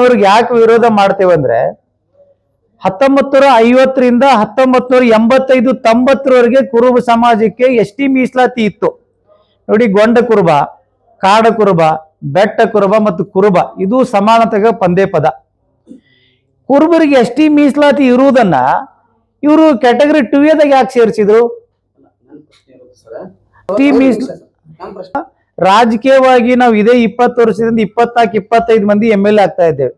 ಬಸವಣ್ಣವ್ರಿಗೆ ಯಾಕೆ ವಿರೋಧ ಮಾಡ್ತೇವೆ ಅಂದ್ರೆ 1950ರಿಂದ 1985 90ರವರೆಗೆ ಕುರುಬ ಸಮಾಜಕ್ಕೆ ಎಷ್ಟಿ ಮೀಸಲಾತಿ ಇತ್ತು ನೋಡಿ. ಗೊಂಡ ಕುರುಬ, ಕಾಡ ಕುರುಬ, ಬೆಟ್ಟ ಕುರುಬ ಮತ್ತು ಕುರುಬ ಇದು ಸಮಾನತೆಗೆ ಪಂದೇ ಪದ. ಕುರುಬರಿಗೆ ಎಷ್ಟಿ ಮೀಸಲಾತಿ ಇರುವುದನ್ನ ಇವರು ಕ್ಯಾಟಗರಿ 2ದಾಗ ಯಾಕೆ ಸೇರಿಸಿದ್ರು? ರಾಜಕೀಯವಾಗಿ ನಾವು ಇದೇ 20 ವರ್ಷದಿಂದ 24-25 ಮಂದಿ MLA ಆಗ್ತಾ ಇದ್ದೇವೆ.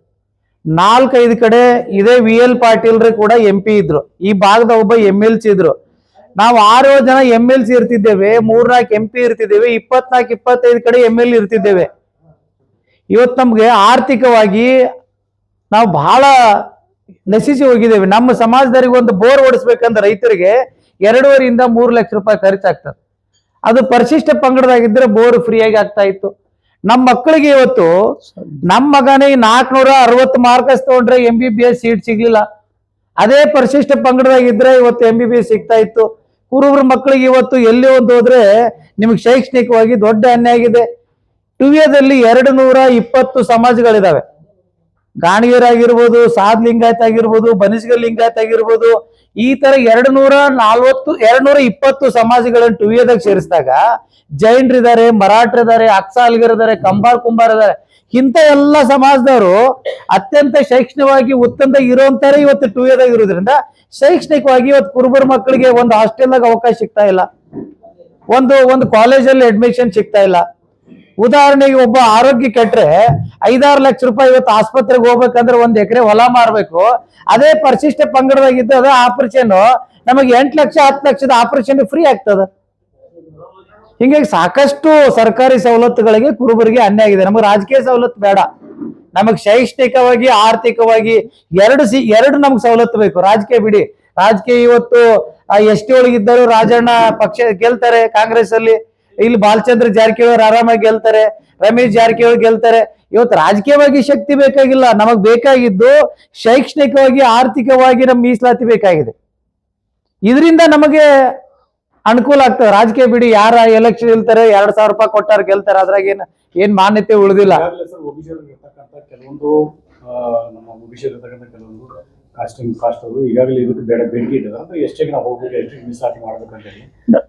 4-5 ಕಡೆ ಇದೇ VL ಪಾಟೀಲ್ ಕೂಡ MP ಇದ್ರು, ಈ ಭಾಗದ ಒಬ್ಬ MLC ಇದ್ರು. ನಾವು 6 ಜನ MLC ಇರ್ತಿದ್ದೇವೆ, 3-4 MP ಇರ್ತಿದ್ದೇವೆ, 24-25 ಕಡೆ MLA ಇರ್ತಿದ್ದೇವೆ. ಇವತ್ತು ನಮ್ಗೆ ಆರ್ಥಿಕವಾಗಿ ನಾವು ಬಹಳ ನಶಿಸಿ ಹೋಗಿದ್ದೇವೆ. ನಮ್ಮ ಸಮಾಜದವರಿಗೆ ಒಂದು ಬೋರ್ ಓಡಿಸ್ಬೇಕಂದ್ರೆ ರೈತರಿಗೆ 2.5 3 ಲಕ್ಷ ರೂಪಾಯಿ ಖರ್ಚಾಗ್ತದೆ. ಅದು ಪರಿಶಿಷ್ಟ ಪಂಗಡದಾಗಿದ್ರೆ ಬೋರ್ ಫ್ರೀಯಾಗಿ ಆಗ್ತಾ ಇತ್ತು. ನಮ್ಮ ಮಕ್ಕಳಿಗೆ ಇವತ್ತು ನಮ್ಮ ಮಗನಿಗೆ 460 ಮಾರ್ಕ್ಸ್ ತಗೊಂಡ್ರೆ MBBS ಸೀಟ್ ಸಿಗ್ಲಿಲ್ಲ. ಅದೇ ಪರಿಶಿಷ್ಟ ಪಂಗಡದಾಗಿದ್ರೆ ಇವತ್ತು MBBS ಸಿಗ್ತಾ ಇತ್ತು. ಕುರುಬರ ಮಕ್ಕಳಿಗೆ ಇವತ್ತು ಎಲ್ಲಿ ಒಂದು ಹೋದ್ರೆ ನಿಮಗೆ ಶೈಕ್ಷಣಿಕವಾಗಿ ದೊಡ್ಡ ಅನ್ಯಾಯ ಆಗಿದೆ. ಟುವಿಯದಲ್ಲಿ 220 ಸಮಾಜಗಳಿದಾವೆ. ಗಾಣಿಗೇರ್ ಆಗಿರ್ಬೋದು, ಸಾದ್ ಲಿಂಗಾಯತ್ ಆಗಿರ್ಬೋದು, ಬನಿಸ್ಗಲ್ ಲಿಂಗಾಯತ್ ಆಗಿರ್ಬೋದು, ಈ ತರ 220 ಸಮಾಜಗಳನ್ನು ಟುವಿಯದಾಗ ಸೇರಿಸಿದಾಗ ಜೈನರಿದ್ದಾರೆ, ಮರಾಠರಿದ್ದಾರೆ, ಅಕ್ಸಾಲ್ಗರಿದ್ದಾರೆ, ಕಂಬಾರ್ ಕುಂಬಾರ್ ಇದ್ದಾರೆ. ಇಂಥ ಎಲ್ಲ ಸಮಾಜದವರು ಅತ್ಯಂತ ಶೈಕ್ಷಣಿಕವಾಗಿ ಉತ್ತಮದಾಗ ಇರುವಂತಾರೆ ಇವತ್ತು ಟುವಿಯದಾಗ ಇರೋದ್ರಿಂದ ಶೈಕ್ಷಣಿಕವಾಗಿ ಇವತ್ತು ಕುರುಬರ ಮಕ್ಕಳಿಗೆ ಒಂದು ಹಾಸ್ಟೆಲ್ದಾಗ ಅವಕಾಶ ಸಿಗ್ತಾ ಇಲ್ಲ, ಒಂದು ಕಾಲೇಜಲ್ಲಿ ಅಡ್ಮಿಷನ್ ಸಿಗ್ತಾ ಇಲ್ಲ. ಉದಾಹರಣೆಗೆ ಒಬ್ಬ ಆರೋಗ್ಯ ಕೆಟ್ರೆ 5-6 ಲಕ್ಷ ರೂಪಾಯಿ ಇವತ್ತು ಆಸ್ಪತ್ರೆಗೆ ಹೋಗ್ಬೇಕಂದ್ರೆ 1 ಎಕರೆ ಹೊಲ ಮಾರ್ಬೇಕು. ಅದೇ ಪರಿಶಿಷ್ಟ ಪಂಗಡದಾಗಿದ್ದು ಅದೇ ಆಪರೇಷನ್ ನಮಗೆ 8 ಲಕ್ಷ 10 ಲಕ್ಷದ ಆಪರೇಷನ್ ಫ್ರೀ ಆಗ್ತದ. ಹಿಂಗಾಗಿ ಸಾಕಷ್ಟು ಸರ್ಕಾರಿ ಸವಲತ್ತುಗಳಿಗೆ ಕುರುಬರಿಗೆ ಅನ್ಯಾಯ ಆಗಿದೆ. ನಮಗೆ ರಾಜಕೀಯ ಸವಲತ್ತು ಬೇಡ, ನಮಗೆ ಶೈಕ್ಷಣಿಕವಾಗಿ ಆರ್ಥಿಕವಾಗಿ ಎರಡು ನಮ್ಗೆ ಸವಲತ್ತು ಬೇಕು. ರಾಜಕೀಯ ಬಿಡಿ, ರಾಜಕೀಯ ಇವತ್ತು ST ಒಳಗಿದ್ದರು ರಾಜಣ್ಣ ಪಕ್ಷ ಗೆಲ್ತಾರೆ ಕಾಂಗ್ರೆಸ್ ಅಲ್ಲಿ, ಇಲ್ಲಿ ಬಾಲಚಂದ್ರ ಜಾರಕಿಹೊಳಿ ಆರಾಮಾಗಿ ಗೆಲ್ತಾರೆ, ರಮೇಶ್ ಜಾರಕಿಹೊಳಿ ಗೆಲ್ತಾರೆ. ಇವತ್ತು ರಾಜಕೀಯವಾಗಿ ಶಕ್ತಿ ಬೇಕಾಗಿಲ್ಲ, ನಮಗ್ ಬೇಕಾಗಿದ್ದು ಶೈಕ್ಷಣಿಕವಾಗಿ ಆರ್ಥಿಕವಾಗಿ ನಮ್ ಮೀಸಲಾತಿ ಬೇಕಾಗಿದೆ. ಇದರಿಂದ ನಮಗೆ ಅನುಕೂಲ ಆಗ್ತದೆ. ರಾಜಕೀಯ ಬಿಡಿ, ಯಾರ ಎಲೆಕ್ಷನ್ ಗೆಲ್ತಾರೆ, 2,000 ರೂಪಾಯಿ ಕೊಟ್ಟಾರ ಗೆಲ್ತಾರೆ, ಅದ್ರಾಗ ಏನ್ ಮಾನ್ಯತೆ ಉಳಿದಿಲ್ಲ. ಕೆಲವೊಂದು ನಮ್ಮ ಕೆಲವೊಂದು ಕಾಸ್ಟ್ ಈಗಾಗಲೇ ಇದಕ್ಕೆ ಬೇಡ ಬೇಡಿಕೆ ಇಟ್ಟದ ಅಂದ್ರೆ ಎಷ್ಟೇ ನಾವು ಹೋಗ್ಬೇಕು, ಎಷ್ಟು ಮೀಸಲಾತಿ ಮಾಡ್ಬೇಕಂತ ಹೇಳಿ.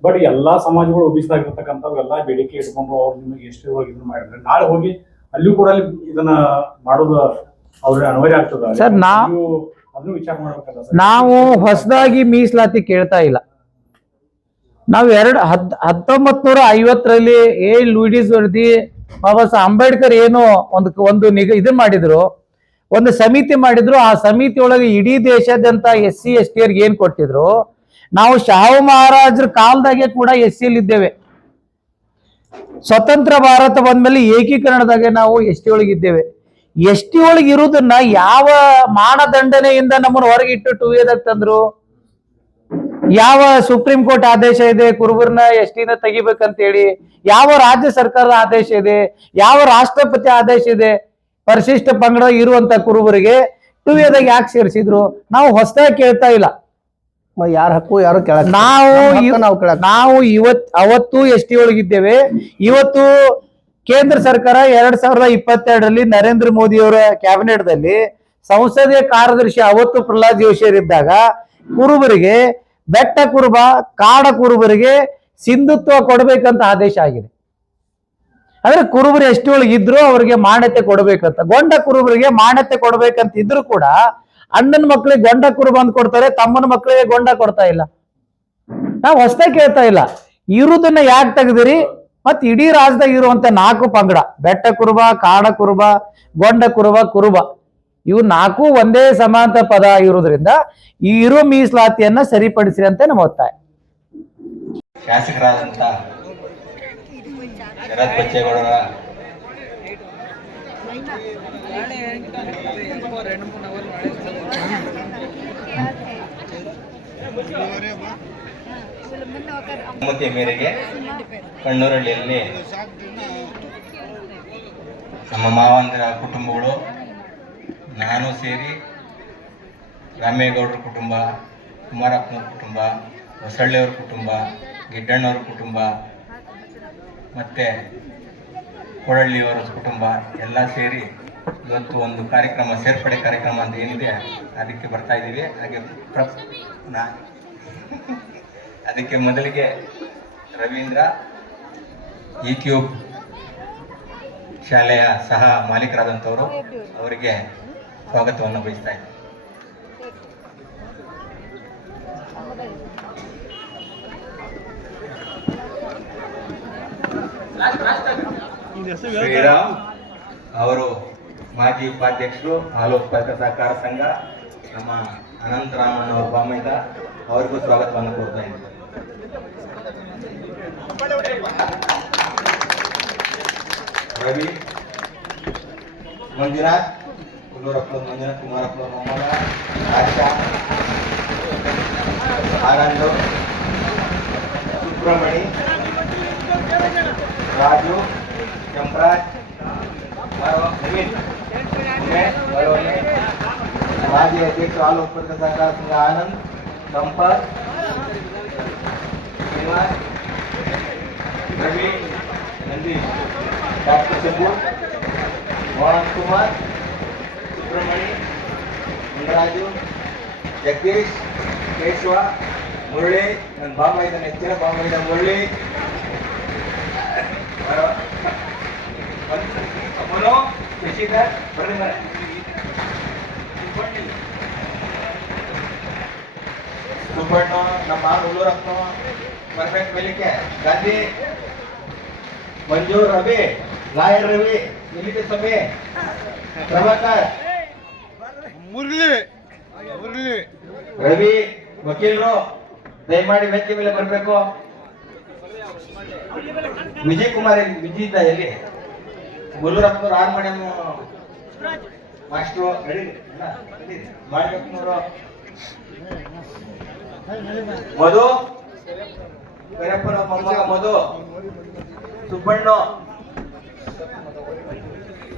ಬಟ್ ಎಲ್ಲಾ ಸಮಾಜಗಳು ಒಬ್ಬಿಸಾಗಿರ್ತಕ್ಕಂಥವು ಎಲ್ಲಾ ಬೇಡಿಕೆ ಇಟ್ಕೊಂಡು ಅವ್ರು ನಿಮಗೆ ಎಷ್ಟು ಇದನ್ನ ಮಾಡಿದ್ರೆ ನಾಳೆ ಹೋಗಿ ಅಲ್ಲೂ ಕೂಡ ಇದನ್ನ ಮಾಡೋದು ಅವ್ರಿಗೆ ಅನಿವಾರ್ಯ ಆಗ್ತದ. ಸರ್, ಅದನ್ನು ವಿಚಾರ ಮಾಡ್ಬೇಕಲ್ಲ. ನಾವು ಹೊಸದಾಗಿ ಮೀಸಲಾತಿ ಕೇಳ್ತಾ ಇಲ್ಲ. ನಾವು 1950ರಲ್ಲಿ ಲೂಯಿಸ್ ವರದಿ ಬಾಬಾ ಸಾಹೇಬ್ ಅಂಬೇಡ್ಕರ್ ಏನು ಒಂದು ಇದನ್ನ ಮಾಡಿದ್ರು, ಒಂದು ಸಮಿತಿ ಮಾಡಿದ್ರು. ಆ ಸಮಿತಿ ಒಳಗೆ ಇಡೀ ದೇಶಾದ್ಯಂತ SC ST ಏನ್ ಕೊಟ್ಟಿದ್ರು. ನಾವು ಶಾಹು ಮಹಾರಾಜರ ಕಾಲದಾಗೆ ಕೂಡ SC ಇದ್ದೇವೆ. ಸ್ವತಂತ್ರ ಭಾರತ ಬಂದ್ಮೇಲೆ ಏಕೀಕರಣದಾಗೆ ನಾವು ST ಒಳಗಿದ್ದೇವೆ. ST ಒಳಗೆ ಇರುವುದನ್ನ ಯಾವ ಮಾನದಂಡನೆಯಿಂದ ನಮ್ಮನ್ನು ಹೊರಗಿಟ್ಟು ಟುವಿಯದಾಗ ತಂದ್ರು? ಯಾವ ಸುಪ್ರೀಂ ಕೋರ್ಟ್ ಆದೇಶ ಇದೆ ಕುರುಬರ್ನ ST ತೆಗಿಬೇಕಂತ ಹೇಳಿ? ಯಾವ ರಾಜ್ಯ ಸರ್ಕಾರದ ಆದೇಶ ಇದೆ? ಯಾವ ರಾಷ್ಟ್ರಪತಿ ಆದೇಶ ಇದೆ? ಪರಿಶಿಷ್ಟ ಪಂಗಡ ಇರುವಂತ ಕುರುಬರಿಗೆ ಟುವಿಯದಾಗ ಯಾಕೆ ಸೇರಿಸಿದ್ರು? ನಾವು ಹೊಸದಾಗಿ ಕೇಳ್ತಾ ಇಲ್ಲ. ಯಾರ ಹಕ್ಕು ಯಾರು ಕೇಳಕ್ ನಾವು ಅವತ್ತು ST ಒಳಗಿದ್ದೇವೆ. ಇವತ್ತು ಕೇಂದ್ರ ಸರ್ಕಾರ 2022ರಲ್ಲಿ ನರೇಂದ್ರ ಮೋದಿ ಅವರ ಕ್ಯಾಬಿನೆಟ್ ದಲ್ಲಿ ಸಂಸದೀಯ ಕಾರ್ಯದರ್ಶಿ ಅವತ್ತು ಪ್ರಹ್ಲಾದ್ ಜೋಶಿ ಇದ್ದಾಗ ಕುರುಬರಿಗೆ, ಬೆಟ್ಟ ಕುರುಬ, ಕಾಡ ಕುರುಬರಿಗೆ ಸಿಂಧುತ್ವ ಕೊಡಬೇಕಂತ ಆದೇಶ ಆಗಿದೆ. ಅಂದ್ರೆ ಕುರುಬರು ST ಒಳಗಿದ್ರು ಅವ್ರಿಗೆ ಮಾನ್ಯತೆ ಕೊಡಬೇಕಂತ. ಗೊಂಡ ಕುರುಬರಿಗೆ ಮಾನ್ಯತೆ ಕೊಡಬೇಕಂತ ಇದ್ರು ಕೂಡ ಅಣ್ಣನ ಮಕ್ಕಳಿಗೆ ಗೊಂಡ ಕುರುಬ ಅಂತ ಕೊಡ್ತಾರೆ, ತಮ್ಮನ ಮಕ್ಕಳಿಗೆ ಗೊಂಡ ಕೊಡ್ತಾ ಇಲ್ಲ. ನಾವು ಹೊಸದಾಗಿ ಕೇಳ್ತಾ ಇಲ್ಲ, ಇರುವುದನ್ನ ಯಾಕೆ ತೆಗೆದಿರಿ? ಮತ್ ಇಡೀ ರಾಜ್ಯದಾಗ ಇರುವಂತ 4 ಪಂಗಡ, ಬೆಟ್ಟ ಕುರುಬ, ಕಾಡ ಕುರುಬ, ಗೊಂಡ ಕುರುಬ, ಕುರುಬ, ಇವು 4 ಒಂದೇ ಸಮಾಂತರ ಪದ ಇರುವುದರಿಂದ ಈ ಇರೋ ಮೀಸಲಾತಿಯನ್ನ ಸರಿಪಡಿಸ್ರಿ ಅಂತ ನಮ್ಮ ಒತ್ತಾಯ. ಶಾಸಕರಾದಂತ ಶರತ್ ಬಚ್ಚೇಗೌಡರ ಅನುಮತಿಯ ಮೇರೆಗೆ ಕಣ್ಣೂರಳ್ಳಿಯಲ್ಲಿ ನಮ್ಮ ಮಾವಂದಿರ ಕುಟುಂಬಗಳು, ನಾನು ಸೇರಿ ರಾಮೇಗೌಡರ ಕುಟುಂಬ, ಕುಮಾರಪ್ಪನವ್ರ ಕುಟುಂಬ, ಹೊಸಳ್ಳಿಯವ್ರ ಕುಟುಂಬ, ಗಿಡ್ಡಣ್ಣವ್ರ ಕುಟುಂಬ ಮತ್ತು ಕೊಡಳ್ಳಿಯವರ ಕುಟುಂಬ ಎಲ್ಲ ಸೇರಿ ಇವತ್ತು ಒಂದು ಕಾರ್ಯಕ್ರಮ, ಸೇರ್ಪಡೆ ಕಾರ್ಯಕ್ರಮ ಅಂತ ಏನಿದೆ ಅದಕ್ಕೆ ಬರ್ತಾ ಇದ್ದೀವಿ. ಹಾಗೆ ಅದಕ್ಕೆ ಮೊದಲಿಗೆ ರವೀಂದ್ರ ಇ ಕ್ಯೂಬ್ ಶಾಲೆಯ ಸಹ ಮಾಲೀಕರಾದಂಥವರು ಅವರಿಗೆ ಸ್ವಾಗತವನ್ನು ಬಯಸ್ತಾ ಇದ್ದೀನಿ. ಶ್ರೀರಾಮ್ ಅವರು ಮಾಜಿ ಉಪಾಧ್ಯಕ್ಷರು ಹಾಲು ಉತ್ಪಾದಕ ಸಹಕಾರ ಸಂಘ, ನಮ್ಮ ಅನಂತರಾಮನ್ ಅವರ ಬಾಮೈದ, ಅವರಿಗೂ ಸ್ವಾಗತವನ್ನು ಕೋರ್ತಾ ಇದ್ದೀನಿ. ರವಿ, ಮಂಜುನಾಥ್, ಹುಲ್ಲೂರಪ್ಪ ಮಂಜುನಾಥ್, ಕುಮಾರಪ್ಪ ಮೊಮ್ಮಗ, ಆಶಾ, ಆನಂದ್, ಸುಬ್ರಹ್ಮಣಿ, ರಾಜು, ಕೆಂಪರಾಜ್, ಮಾಜಿ ಅಧ್ಯಕ್ಷ ಹಾಲು ಉತ್ಪಾದಕ ಸಹಕಾರ ಸಂಘ ಆನಂದ್, ಸಂಪತ್, ಶ್ರೀನಿವಾಸ್, ರವಿ, ನಂದೀಶ್, ಡಾಕ್ಟರ್ ಶಂಭು, ಮೋಹನ್ ಕುಮಾರ್, ಸುಬ್ರಹ್ಮಣಿ, ಮುನರಾಜು, ಜಗದೀಶ್, ಕೇಶವ, ಮುರಳಿ, ನನ್ನ ಬಾಮೈದ ನೆಚ್ಚಿನ ಬಾಮೈದ ಮುರಳಿ, ಮನೋ, ಶಶಿಧರ್, ಬರ್ರಿ ಮರ, ಸುಬ್ಬಣ್ಣ, ನಮ್ಮ ಹುಲ್ಲೂರಪ್ಪ ಬರ್ಬೇಕು ಮೇಲಿಕ್ಕೆ, ಗಾಂಧಿ, ಮಂಜು, ರವಿ, ಲಾಯರ್ ರವಿ, ಎಲ್ಲಿದೆ ಸಭೆ, ಪ್ರಭಾಕರ್, ರವಿ, ವಕೀಲರು ದಯಮಾಡಿ ವೇದಿಕೆ ಮೇಲೆ ಬರಬೇಕು. ವಿಜಯ್ ಕುಮಾರ್ ವಿಜಯ್ ಇದ್ದ ಎಲ್ಲಿ, ಹುಲ್ಲೂರಪ್ಪನವರು ಹಾರ್ಮೋನಿಯಂ ಮಾಸ್ಟ್ರು, ಮಾಡ್ಬೇಕನವರು, ಮಧು, ಕರಿಯಪ್ಪನ ಮೊಮ್ಮಗ ಮಧು, ಸುಬ್ಬಣ್ಣ,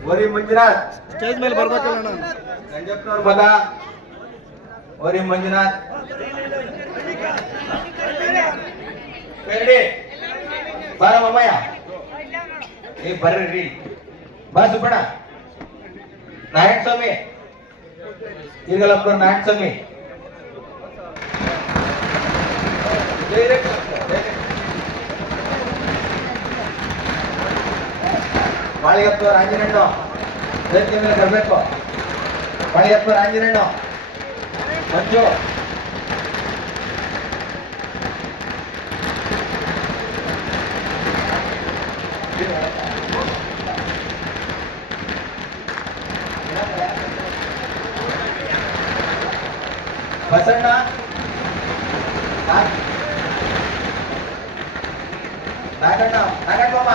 ವರಿ ಮಂಜುನಾಥ್, ಸ್ಟೇಜ್ ಮೇಲೆ ಬರ್ಬೇಕಲ್ಲ ಗಂಜಪ್ಪನವ್ರ ಮಗ ವರಿ ಮಂಜುನಾಥ್, ಕರಡಿ ಬಾರ ಮಮ್ಮಯ್ಯ, ಬರ್ರಿ ಬಾ ಸುಬ್ಬಣ್ಣ, ನಾರಾಯಣ ಸ್ವಾಮಿ, ಈಗಲಪ್ಪ ನಾರಾಯಣ ಸ್ವಾಮಿ, ಮಾಳಿಗಪ್ಪ ಆಂಜನೇಯ ವೇದಿಕೆ ಮೇಲೆ ಬರಬೇಕು. ಮಾಳಿಗಪ್ಪ ಆಂಜನೇಯ, ಮಂಜು, ಬಸಣ್ಣ, ನಾಗಣ್ಣ, ನಾಗಣ್ಣಮ್ಮ,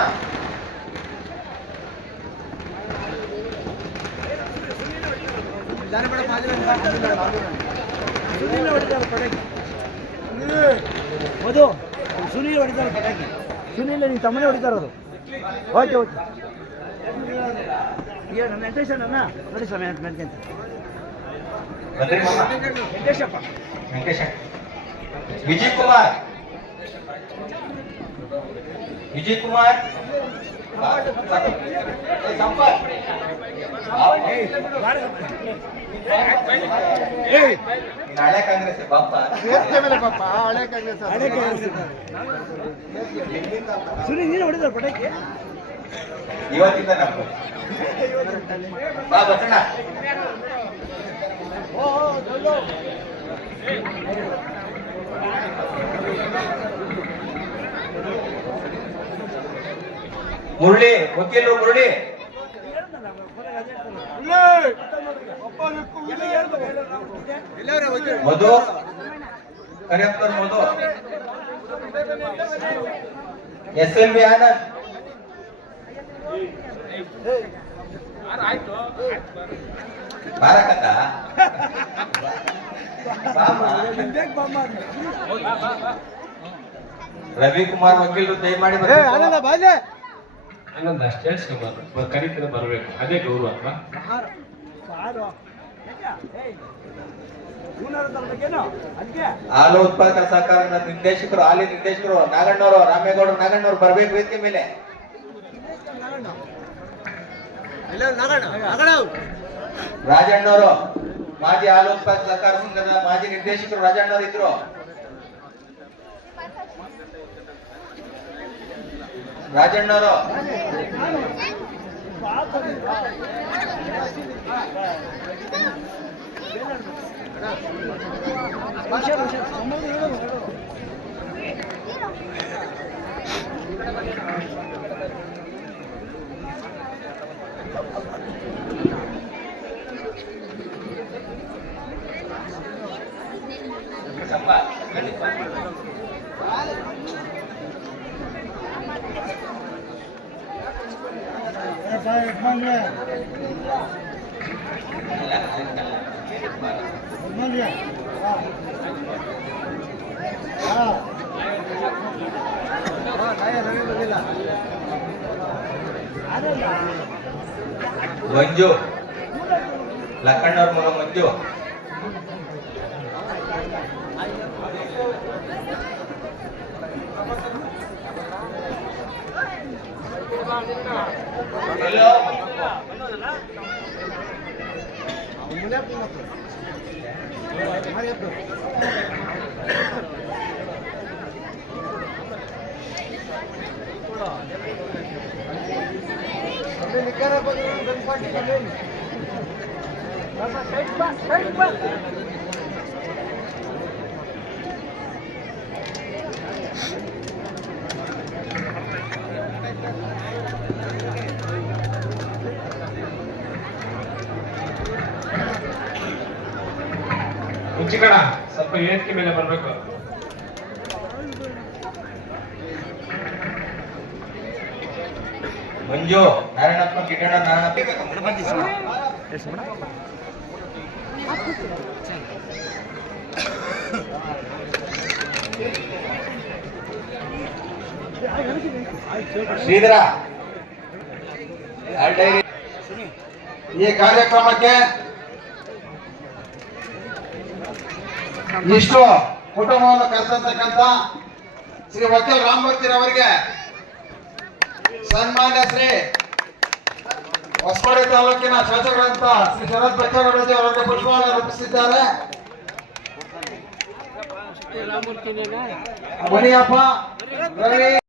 ಮಧು, ಸುನೀಲ್ ಹೊಡಿತಾರೆ ಪಟಾಕಿ. ಸುನೀಲ್ ನಿಮ್ಮ ತಮ್ಮನೇ ಹೊಡಿತಾರದು. Okay okay. ಈಗ ನನ್ನ ವೆಂಕಟೇಶ ಅಣ್ಣ ನೋಡಿ ಸ್ವಾಮಿ ಅಂತ ಮೆನ್ಕಂತ ವೆಂಕಟೇಶಪ್ಪ, ವೆಂಕಟೇಶ, ವಿಜಯ್ ಕುಮಾರ್, ವಿಜಯ್ ಕುಮಾರ್, ಸಂಪತ್, ಹಳೆ ಕಾಂಗ್ರೆಸ್ ಬಾಪ, ಹಳೆ ಕಾಂಗ್ರೆಸ್. ಸುನೀಲ್ ನೀನು ಹೊಡಿತಾರೆ ಪಟಾಕಿ. ಇವತ್ತಿಂದ ನಮ್ಮ ಬಾ ಬಸಣ್ಣ, ಮುರಳಿ, ವಕೀಲರು ಮುರಳಿ, ಮಧು, ಕರಿಯಪ್ಪರ್ ಮಧು, SLV ಆನಂದ್, ಬಾರಕತ್ತ ರವಿಕುಮಾರ್ ವಕೀಲರು ದಯಮಾಡಿ ಅನ್ನೊಂದು ಅಷ್ಟು ಹೇಳ್ಸ್ಕೊಂಬಾರ್ದು, ಕರಿತಿರ ಬರಬೇಕು, ಅದೇ ಗೌರವ ಅಲ್ವಾ? ಹಾಲು ಉತ್ಪಾದಕ ಸಹಕಾರ ನಿರ್ದೇಶಕರು, ಹಾಲಿ ನಿರ್ದೇಶಕರು ನಾಗಣ್ಣವರು, ರಾಮೇಗೌಡರು, ನಾಗಣ್ಣವರು ಬರಬೇಕು ವೇದಿಕೆ ಮೇಲೆ. ರಾಜಣ್ಣವರು ಮಾಜಿ ಹಾಲು ಉತ್ಪಾದಕ ಸಹಕಾರ ಸಂಘದ ಮಾಜಿ ನಿರ್ದೇಶಕರು ರಾಜಣ್ಣವರು ಇದ್ರು. ರಾಜಣ್ಣವರು ಮಂಜು ಲಕ್ಕಣ್ಣವ್ರ ಮಗ ಮಂಜು. ಮುಚ್ಚಿಕಣ ಸ್ವಲ್ಪ ಏರಿಕೆ ಮೇಲೆ ಬರ್ಬೇಕು. ಮಂಜು ನಾರಾಯಣಪ್ಪ ಕಿರಣ ನಾರಾಯಣಪ್ಪ ಶ್ರೀಧರ ಈ ಕಾರ್ಯಕ್ರಮಕ್ಕೆ ಇಷ್ಟು ಕುಟುಂಬವನ್ನು ಕರೆತಕ್ಕಂತ ಶ್ರೀ ವಕೀಲ್ ರಾಮಮೂರ್ತಿರವರಿಗೆ ಸನ್ಮಾನ್ಯ ಶ್ರೀ ಹೊಸಕೋಟೆ ತಾಲೂಕಿನ ಶಾಸಕರಂತ ಶ್ರೀ ಶರತ್ ಬಚ್ಚೇಗೌಡಜಿ ಅವರಿಗೆ ಪುಷ್ಪವನ್ನು ರೂಪಿಸಿದ್ದಾರೆ. ಮುನಿಯಪ್ಪ ರವಿ